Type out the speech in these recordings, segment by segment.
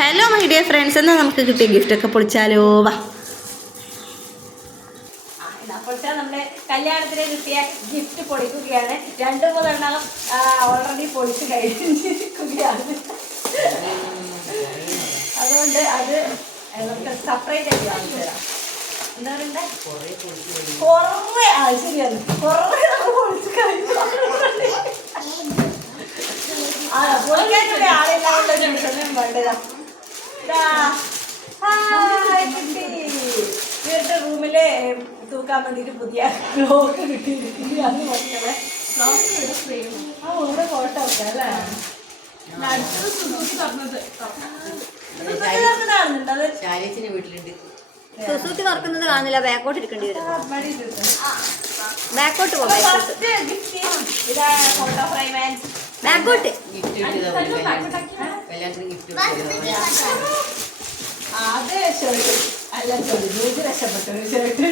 Hello my dear friends, എന്നാൽ നമുക്ക് കിട്ടിയ ഗിഫ്റ്റൊക്കെ പൊളിച്ചാലോ? വാ. പൊളിച്ചാൽ നമ്മുടെ കല്യാണത്തിന് കിട്ടിയ ഗിഫ്റ്റ് പൊളിക്കുകയാണ്. 2-3 എണ്ണം ഓൾറെഡി പൊളിച്ച് കഴിഞ്ഞിരിക്കുകയാണ്. അതുകൊണ്ട് അത് നമുക്ക് സെപ്പറേറ്റ് ആയിട്ട് വാങ്ങിച്ചു തരാം. എന്താ പറയണ്ടേ, കുറേ ശരിയാണ്, കുറേ നമ്മൾ പൊളിച്ച് കഴിഞ്ഞു. പൊളിക്കാനുള്ള ആളില്ലാണ്ട് വേണ്ടതാ. ഇവരുടെ റൂമില് തൂക്കാൻ വേണ്ടിട്ട് പുതിയ ക്ലോക്ക് കിട്ടിയിരിക്കുന്നു. അന്ന് നോക്കണേ, ഇവിടെ ഫോട്ടോ ഒക്കെ അല്ലേ വീട്ടിലുണ്ട്. സുസൂക്കി തുറക്കുന്നത് കാണുന്നില്ല, ബാക്കോട്ട് ഇരിക്കേണ്ടി വരും. ബാക്കോട്ട് പോ, ഫോട്ടോ ഫ്രെയിം ബാക്കോട്ട്. അത് ഷർട്ട് അല്ല, ഷർട്ട് രക്ഷപ്പെട്ടു. ഷർട്ട്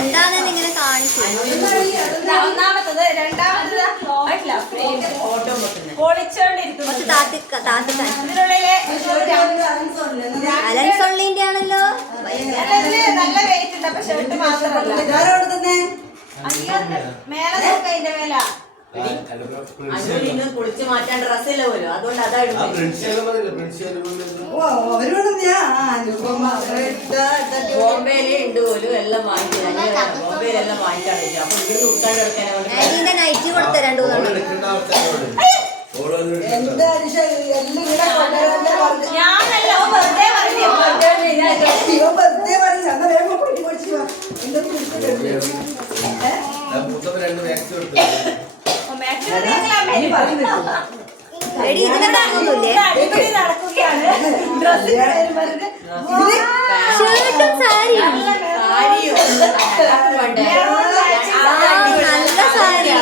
എന്താണെന്ന് ഇങ്ങനെ കാണിച്ചു. ഒന്നാമത്തത്, രണ്ടാമത്തത് പൊളിച്ചോണ്ടിരിക്കുന്നു. ഇതിനുള്ളില് അലൻസൊള്ളിന്റെ ആണല്ലോ. നല്ല വെയിറ്റ് ഉണ്ട്. അപ്പൊ ഷർട്ട് മാത്രമല്ല, മേലെ നോക്ക, അതിന്റെ മേല പൊളിച്ച് മാറ്റാൻ ഡ്രസ്സില്ല പോലും. അതുകൊണ്ട് അതാ ബോംബെയിലേ ഉണ്ട് പോലും. എല്ലാം വാങ്ങിക്കാൻ ബോംബെയിലെല്ലാം വാങ്ങിക്കാൻ പറ്റും. അപ്പൊ ഇവിടെ ഉൾക്കാണ്ട് എടുക്കാനാണ് നൈറ്റി കൊടുത്ത 2 ഞാനല്ലോ വെറുതെ നടക്കുകയാണ്. ഷർട്ടും സാരിയും. നല്ല സാരി,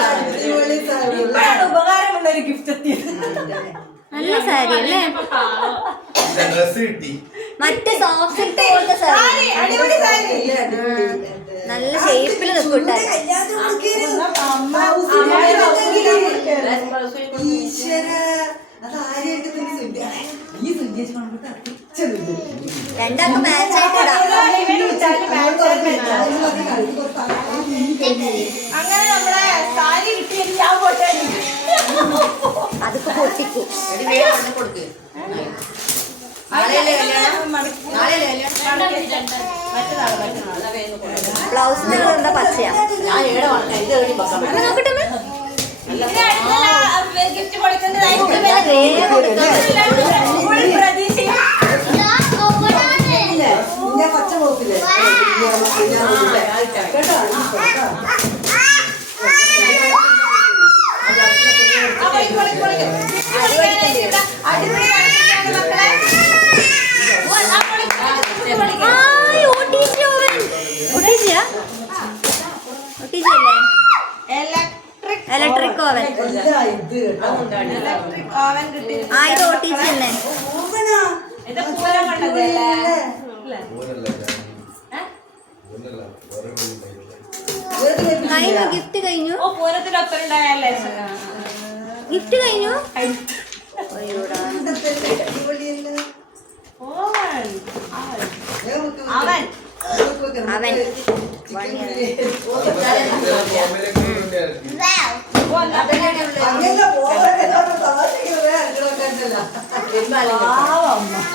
ഉപകാരമുള്ള ഒരു ഗിഫ്റ്റ് എത്തിയത്. നല്ല സാരി അല്ലേ? മറ്റേ സോഫ്റ്റ് പോലത്തെ സാരി, അടിപൊളി സാരി. നല്ല ഷേപ്പിൽ നിൽക്കട്ടെ. രണ്ടാൾക്ക് മാച്ച് ആയിട്ട് അങ്ങനെ നമ്മുടെ സാരി കിട്ടിയത് ഞാൻ പോട്ടെ. അതൊക്കെ പൊട്ടിക്കും. ബ്ലൗസിന്റെ എന്താ പച്ചയാ? നോക്കട്ടെ, ഗിഫ്റ്റ് കൊടുക്കുന്നത് പച്ച പോക്കില്ലേ ഇലക്ട്രിക് ഓവൻ. ഇത് OTG തന്നെ. കഴിഞ്ഞു, ഗിഫ്റ്റ് കഴിഞ്ഞു. ഗിഫ്റ്റ് കഴിഞ്ഞു. അവൻ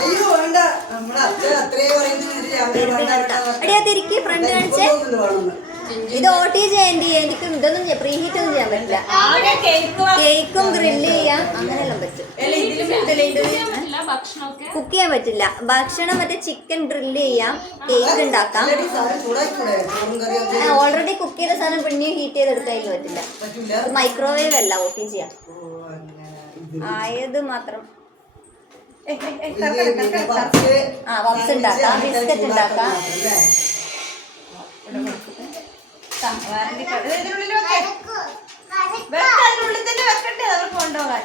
അയ്യോ വേണ്ട, നമ്മള് അത്രേ അടിയാ തിരിക്ക് ഫ്രണ്ട് കാണിച്ചേ. ഇത് OTG എനിക്ക് ഇതൊന്നും പ്രീ ഹീറ്റ് ഒന്നും ചെയ്യാൻ പറ്റില്ല. കേക്കും ഗ്രില്ല് ചെയ്യാം, അങ്ങനെയെല്ലാം പറ്റും. കുക്ക് ചെയ്യാൻ പറ്റില്ല. ഭക്ഷണം മറ്റേ ചിക്കൻ ഗ്രില്ല് ചെയ്യാം, കേക്ക് ഉണ്ടാക്കാം. ഓൾറെഡി കുക്ക് ചെയ്ത സാധനം പിന്നെ ഹീറ്റ് ചെയ്തെടുക്കാൻ പറ്റില്ല. മൈക്രോവേവ് അല്ല, OTG ആയത് മാത്രം. പപ്സ് ഉണ്ടാക്കാം, ബിസ്ക്കറ്റ് ഉണ്ടാക്കാം. അതിനുള്ളിൽ തന്നെ വെക്കട്ടെ, അവർ കൊണ്ടുപോകാൻ.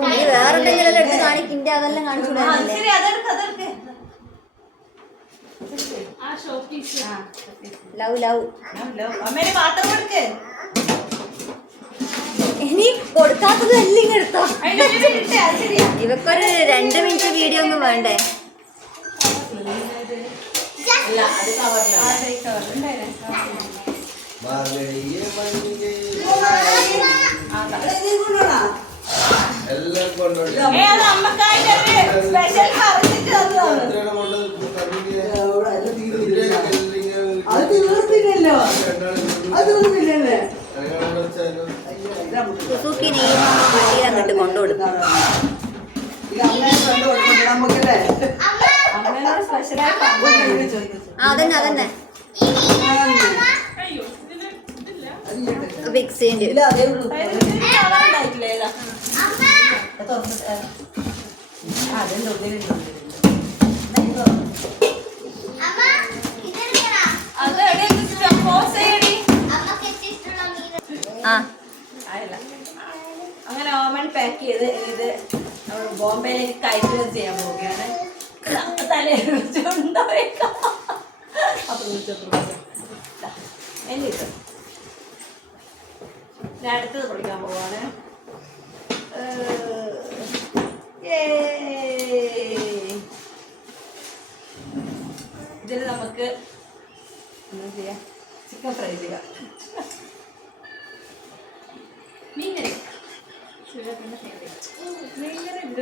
നീ വേറെ എന്തെങ്കിലും എടുത്ത് കാണിക്കിന്റെ അതെല്ലാം കാണിച്ചു. ലവ് ലവ് അമ്മേനെ പാത്രം കൊടുക്ക്. ഇനി കൊടുക്ക എടുക്കാത്തത് എല്ലാം എടുത്തോ. അതിന്റെ ഉള്ളിൽ ഇട്ടേ, അത് ശരിയാ. ഇവക്കൊരു 2 മിനിറ്റ് വീഡിയോ ഒന്നും വേണ്ടേ? അല്ല അത് കവറിലാണ്. ആ, ദേ cover ഉണ്ടായില്ലേ? അത് അമ്മക്കായിട്ട് ഒരു സ്പെഷ്യൽ കറിച്ചിട്ട് തന്നതാണ്. അത് തീർന്നില്ലല്ലോ, അത് തീർന്നില്ലല്ലേ. സുസുക്കിന് ഈ വണ്ടി അങ്ങോട്ട് കൊണ്ടുകൊടുക്കും. ഇത് അമ്മയെ കണ്ടു കൊടുക്കണ്ടേ നമുക്കല്ലേ. അമ്മേനോട് സ്പെഷ്യലായിട്ട് അതന്നെ അതന്നെ ഫിക്സിന്റെ ഇല്ല അതേ ഉള്ളൂ. കവർ ഉണ്ടായിട്ടില്ലേ? ഇതാ. അത് എവിടെയാ പോസ് ചെയ്യടി? ആ ആയില്ല. അങ്ങനെ ഓമൻ പാക്ക് ചെയ്ത് ഇത് നമ്മൾ ബോംബെയിലേക്ക് കയറ്റുമതി ചെയ്യാൻ പോവുകയാണ്. തലയിൽ വെച്ചുകൊണ്ടേക്കാം. അപ്പൊ എന്നിട്ട് ഞാൻ അടുത്തത് പൊളിക്കാൻ പോവാണ്. ഇതിൽ നമുക്ക് എന്താ ചെയ്യാം, ചിക്കൻ ഫ്രൈ ചെയ്യാം. മീൻകറി മീൻകറി ഇല്ല